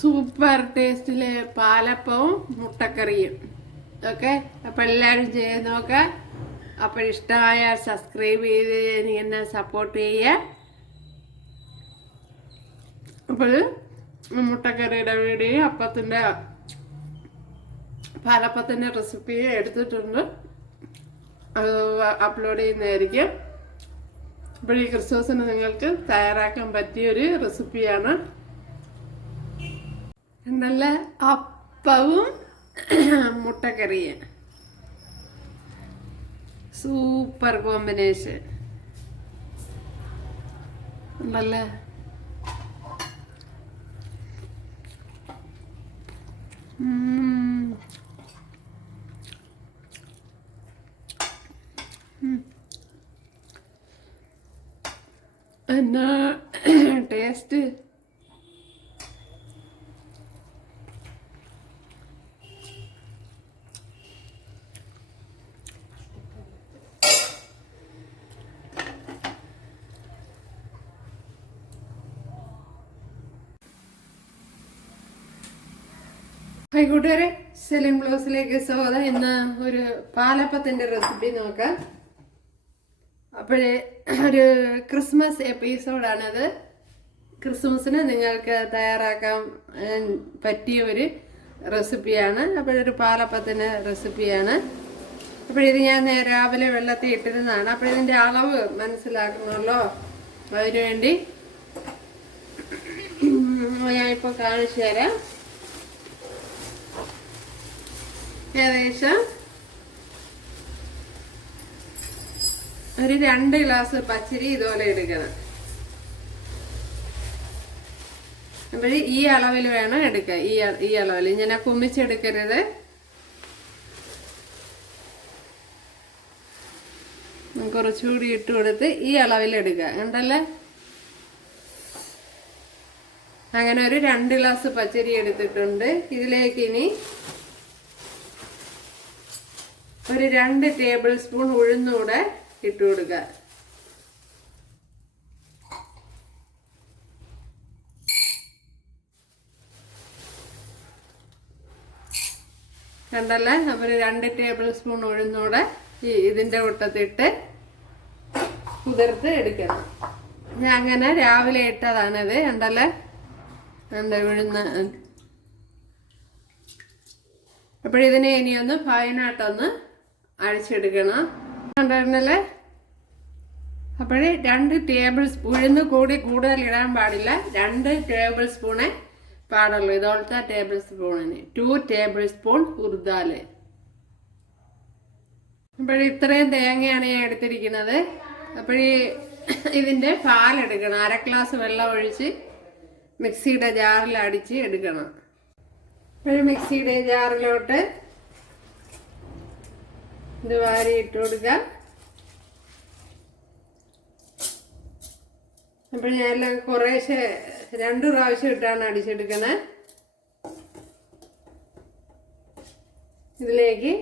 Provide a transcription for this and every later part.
Super ടേസ്റ്റിലെ പാലപ്പവും മുട്ടക്കറിയും. Okay, അപ്പം എല്ലാവരും ചെയ്ത് നോക്കാം. അപ്പോൾ ഇഷ്ടമായാൽ സബ്സ്ക്രൈബ് ചെയ്ത് എന്നെ സപ്പോർട്ട് ചെയ്യുക. അപ്പോൾ മുട്ടക്കറിയുടെ വീഡിയോ പാലപ്പത്തിൻ്റെ റെസിപ്പി എടുത്തിട്ടുണ്ട്, അത് അപ്ലോഡ് ചെയ്യുന്നതായിരിക്കും. അപ്പോൾ ഈ ക്രിസ്മസിന് നിങ്ങൾക്ക് തയ്യാറാക്കാൻ പറ്റിയൊരു റെസിപ്പിയാണ്. നല്ല അപ്പവും മുട്ടക്കറിയും സൂപ്പർ കോമ്പിനേഷൻ. നല്ല എന്നാ ടേസ്റ്റ്. കൂട്ടുകാരെ, സെലിൻ ബ്ലോസിലേക്ക് സ്വാഗതം. ഇന്ന് ഒരു പാലപ്പത്തിന്റെ റെസിപ്പി നോക്കാം. അപ്പോഴേ ഒരു ക്രിസ്മസ് എപ്പിസോഡാണത്. ക്രിസ്മസിന് നിങ്ങൾക്ക് തയ്യാറാക്കാൻ പറ്റിയ ഒരു റെസിപ്പിയാണ്. അപ്പോഴൊരു പാലപ്പത്തിന്റെ റെസിപ്പിയാണ്. അപ്പോഴിത് ഞാൻ രാവിലെ വെള്ളത്തിൽ ഇട്ടിരുന്നതാണ്. അപ്പോഴിതിൻ്റെ അളവ് മനസ്സിലാക്കണമല്ലോ, അതിനുവേണ്ടി ഞാനിപ്പോൾ കാണിച്ചു തരാം. ഏകദേശം ഒരു 2 ഗ്ലാസ് പച്ചരി ഇതുപോലെ എടുക്കണം. അപ്പോൾ ഈ അളവിൽ വേണം എടുക്കാൻ. ഈ അളവിൽ ഇങ്ങനെ കുമ്മിച്ചെടുക്കരുത്. കുറച്ചുകൂടി ഇട്ട് കൊടുത്ത് ഈ അളവിൽ എടുക്കുക. കണ്ടല്ലേ? അങ്ങനെ ഒരു 2 ഗ്ലാസ് പച്ചരി എടുത്തിട്ടുണ്ട്. ഇതിലേക്ക് ഇനി ഒരു 2 ടേബിൾ സ്പൂൺ ഉഴുന്നൂടെ ഇട്ട് കൊടുക്കുക. കണ്ടല്ലേ? അപ്പോൾ 2 ടേബിൾ സ്പൂൺ ഉഴുന്നൂടെ ഇതിൻ്റെ കൂട്ടത്തിട്ട് കുതിർത്ത് എടുക്കണം. ഞാൻ അങ്ങനെ രാവിലെ ഇട്ടതാണത്. കണ്ടല്ലേ? ഉഴുന്ന്. അപ്പോഴിതിനെ ഇനിയൊന്ന് ഫൈനായിട്ടൊന്ന് അഴിച്ചെടുക്കണം. കണ്ടല്ലേ? അപ്പോഴേ 2 ടേബിൾ സ്പൂൺ ഉഴുന്ന് കൂടുതൽ ഇടാൻ പാടില്ല. 2 ടേബിൾ സ്പൂണേ പാടുള്ളൂ. ഇതുപോലത്തെ ടേബിൾ സ്പൂണിന് 2 ടേബിൾ സ്പൂൺ ഉറുദാല്. ഇത്രയും തേങ്ങയാണ് ഞാൻ എടുത്തിരിക്കുന്നത്. അപ്പോഴേ ഇതിൻ്റെ പാലെടുക്കണം. 1/2 ഗ്ലാസ് വെള്ളം ഒഴിച്ച് മിക്സിയുടെ ജാറിൽ അടിച്ച് എടുക്കണം. ഒരു മിക്സിയുടെ ജാറിലോട്ട് ഇത് വാരി ഇട്ട് കൊടുക്കുക. അപ്പോൾ ഞാനെല്ലാം കുറേശ്ശെ 2 പ്രാവശ്യം ഇട്ടാണ് അടിച്ചെടുക്കണേ. ഇതിലേക്ക്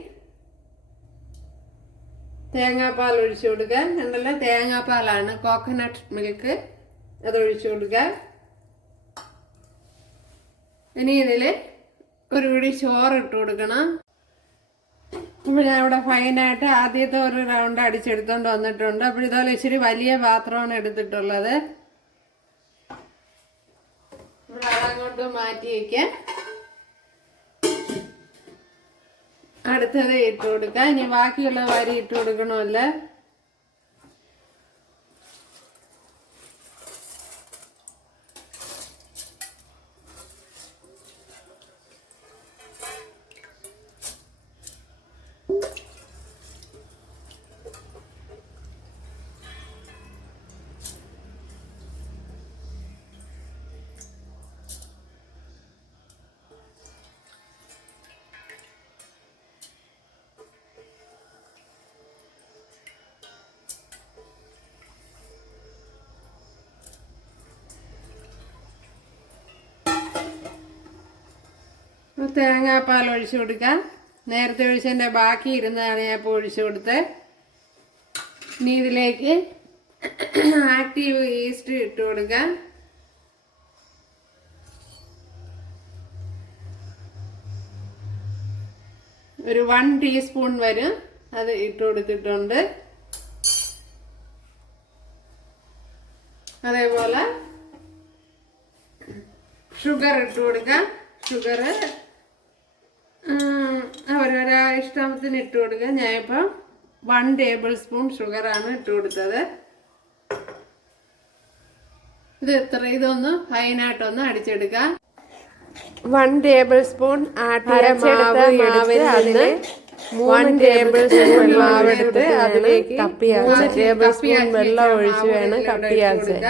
തേങ്ങാപ്പാൽ ഒഴിച്ചു കൊടുക്കുക. കണ്ടല്ല? തേങ്ങാപ്പാലാണ്, കോക്കനട്ട് മിൽക്ക്. അത് ഒഴിച്ചു കൊടുക്കുക. ഇനി ഇതിൽ ഒരു പിടി ചോറ് ഇട്ട് കൊടുക്കണം. അപ്പോൾ ഞാൻ ഇവിടെ ഫൈനായിട്ട് ആദ്യത്തെ ഒരു റൗണ്ട് അടിച്ചെടുത്തോണ്ട് വന്നിട്ടുണ്ട്. അപ്പോൾ ഇതുപോലെ ഇച്ചിരി വലിയ പാത്രമാണ് എടുത്തിട്ടുള്ളത്. അതങ്ങോട്ട് മാറ്റി വയ്ക്കാം. അടുത്തത് ഇട്ട് കൊടുക്കാം. ഇനി ബാക്കിയുള്ള വരി ഇട്ട് കൊടുക്കണമല്ലോ. തേങ്ങാപ്പാൽ ഒഴിച്ചു കൊടുക്കാം. നേരത്തെ ഒഴിച്ചതിൻ്റെ ബാക്കി ഇരുന്നതാണ് ഞാൻ ഇപ്പോൾ ഒഴിച്ചു കൊടുത്തത്. ഇനി ഇതിലേക്ക് ആക്റ്റീവ് ഈസ്റ്റ് ഇട്ട് കൊടുക്കാം. ഒരു 1 ടീസ്പൂൺ വരും അത് ഇട്ട് കൊടുത്തിട്ടുണ്ട്. അതേപോലെ ഷുഗർ ഇട്ട് കൊടുക്കാം. ഷുഗർ അവരവരെ ഇഷ്ടത്തിന് ഇട്ട് കൊടുക്കുക. ഞാനിപ്പം 1 ടേബിൾ സ്പൂൺ ഷുഗറാണ് ഇട്ട് കൊടുത്തത്. ഇതൊന്ന് ഫൈനായിട്ടൊന്ന് അടിച്ചെടുക്കാം. 1 ടേബിൾ സ്പൂൺ അരച്ചെടുത്ത മാവിന് 1 ടേബിൾ സ്പൂൺ മാവെടുത്ത് അതിലേക്ക് 3 ടേബിൾ സ്പൂൺ വെള്ളം ഒഴിച്ച് വേണം കപ്പിയാക്കാൻ.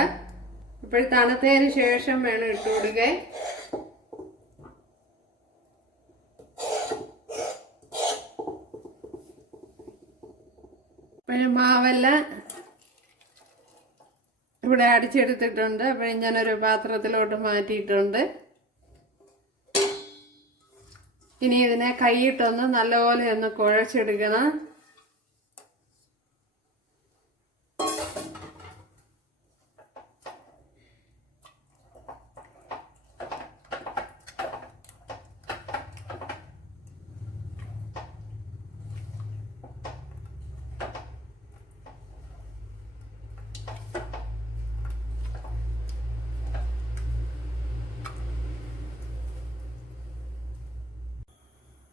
ഇപ്പോൾ തണുത്തതിന് ശേഷം വേണം ഇട്ട് കൊടുക്കുക. മാവെല്ലാം ഇവിടെ അടിച്ചെടുത്തിട്ടുണ്ട്. അപ്പോൾ ഞാനൊരു പാത്രത്തിലോട്ട് മാറ്റിയിട്ടുണ്ട്. ഇനി ഇതിനെ കൈയിട്ടൊന്ന് നല്ലപോലെ ഒന്ന് കുഴച്ചെടുക്കണം.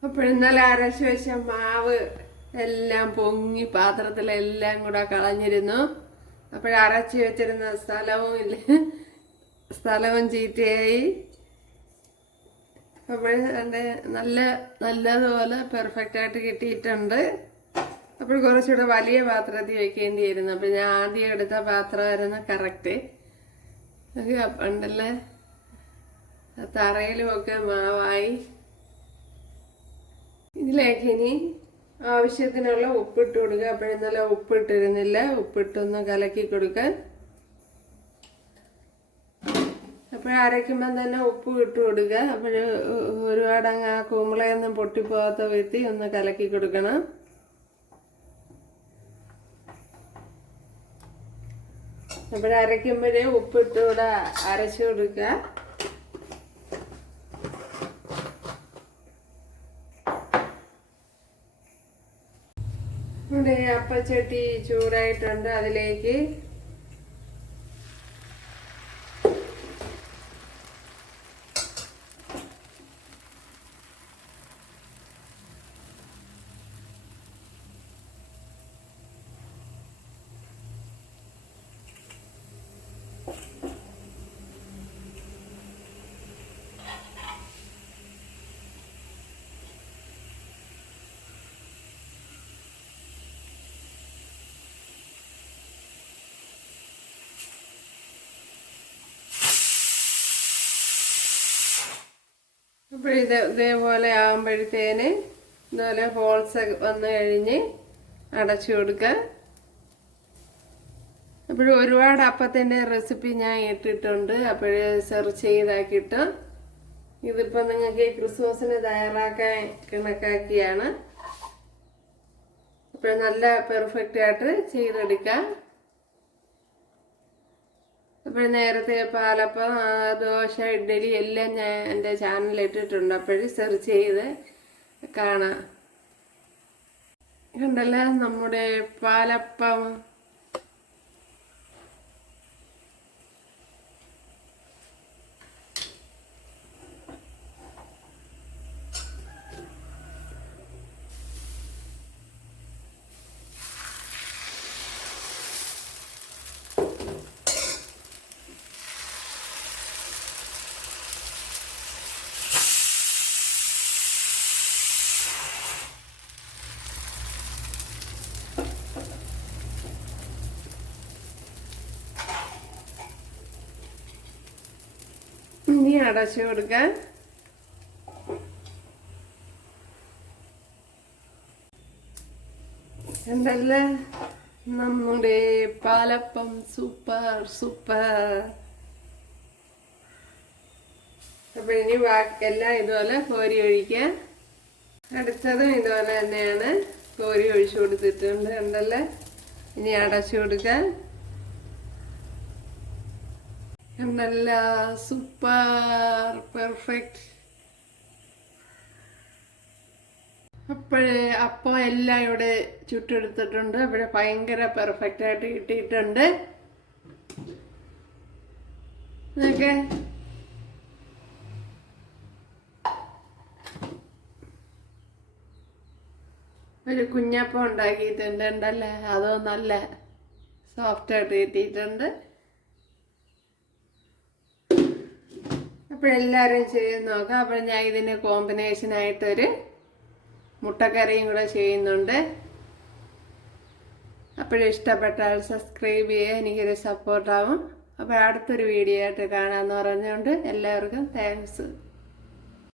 അപ്പോൾ ഇന്നലെ അരച്ച് വെച്ച മാവ് എല്ലാം പൊങ്ങി പാത്രത്തിലെല്ലാം കൂടെ കളഞ്ഞിരുന്നു. അപ്പോഴരച്ച് വെച്ചിരുന്ന സ്ഥലവും ചീത്തയായി. അപ്പോൾ നല്ലതുപോലെ പെർഫെക്റ്റായിട്ട് കിട്ടിയിട്ടുണ്ട്. അപ്പോൾ കുറച്ചുകൂടെ വലിയ പാത്രത്തിൽ വെക്കേണ്ടിയിരുന്നു. അപ്പോൾ ഞാൻ ആദ്യം എടുത്ത പാത്രമായിരുന്നു കറക്റ്റ്. ഉണ്ടല്ലേ തറയിലുമൊക്കെ മാവായി. ഇതിലേക്ക് ഇനി ആവശ്യത്തിനുള്ള ഉപ്പിട്ട് കൊടുക്കുക. അപ്പോൾ ഇന്നലെ ഉപ്പിട്ടിരുന്നില്ല, ഉപ്പിട്ടൊന്ന് കലക്കി കൊടുക്കാൻ. അപ്പോൾ അരയ്ക്കുമ്പം തന്നെ ഉപ്പ് ഇട്ട് കൊടുക്കുക. അപ്പോൾ ഒരുപാട് അങ്ങ് ആ കുമ്പളയൊന്നും പൊട്ടിപ്പോകാത്ത വിധത്തിൽ ഒന്ന് കലക്കി കൊടുക്കണം. അപ്പോൾ അരയ്ക്കുമ്പോഴേ ഉപ്പിട്ട് കൂടെ അരച്ചു കൊടുക്കുക. ഇവിടെ അപ്പച്ചട്ടി ചൂടായിട്ടുണ്ട്. അതിലേക്ക് അപ്പോൾ ഇതേപോലെ ആകുമ്പോഴത്തേന് ഇതുപോലെ ഹോൾസ് വന്നു കഴിഞ്ഞ് അടച്ചു കൊടുക്കുക. അപ്പോൾ ഒരുപാട് അപ്പത്തിൻ്റെ റെസിപ്പി ഞാൻ ഇട്ടിട്ടുണ്ട്. അപ്പോൾ സെർച്ച് ചെയ്താക്കിയിട്ട് ഇതിപ്പോൾ നിങ്ങൾക്ക് ക്രിസ്മസിന് തയ്യാറാക്കാൻ കണക്കാക്കിയാണ്. അപ്പോൾ നല്ല പെർഫെക്റ്റായിട്ട് ചെയ്തെടുക്കാം. അപ്പോൾ നേരത്തെ പാലപ്പം, ദോശ, ഇഡ്ഡലി എല്ലാം ഞാൻ എൻ്റെ ചാനലിൽ ഇട്ടിട്ടുണ്ട്. അപ്പോഴും സെർച്ച് ചെയ്ത് കാണാം. കണ്ടല്ലോ നമ്മുടെ പാലപ്പം. ഇനി അടച്ചു കൊടുക്കാൻ. എന്തല്ല നമ്മുടെ പാലപ്പം സൂപ്പർ സൂപ്പർ. അപ്പൊ ഇനി ബാക്കിയെല്ലാം ഇതുപോലെ കോരി ഒഴിക്കുക. അടുത്തതും ഇതുപോലെ തന്നെയാണ്, കോരി ഒഴിച്ചു കൊടുത്തിട്ടുണ്ട്. ഉണ്ടല്ലേ ഇനി അടച്ചു കൊടുക്കാൻ. നല്ല സൂപ്പർ പെർഫെക്റ്റ്. അപ്പോഴേ അപ്പം എല്ലാം ഇവിടെ ചുട്ടെടുത്തിട്ടുണ്ട്. അപ്പോഴേ ഭയങ്കര പെർഫെക്റ്റ് ആയിട്ട് കിട്ടിയിട്ടുണ്ട്. ഇതൊക്കെ ഒരു കുഞ്ഞപ്പം ഉണ്ടാക്കിയിട്ടുണ്ട് ഉണ്ടല്ലേ, അതോ നല്ല സോഫ്റ്റായിട്ട് കിട്ടിയിട്ടുണ്ട്. അപ്പോഴെല്ലാവരും ചെയ്ത് നോക്കാം. അപ്പോൾ ഞാൻ ഇതിന് കോമ്പിനേഷനായിട്ടൊരു മുട്ടക്കറിയും കൂടെ ചെയ്യുന്നുണ്ട്. അപ്പോഴും ഇഷ്ടപ്പെട്ടാൽ സബ്സ്ക്രൈബ് ചെയ്യുക, എനിക്കൊരു സപ്പോർട്ടാവും. അപ്പോൾ അടുത്തൊരു വീഡിയോ ആയിട്ട് കാണാമെന്ന് പറഞ്ഞുകൊണ്ട് എല്ലാവർക്കും താങ്ക്സ്.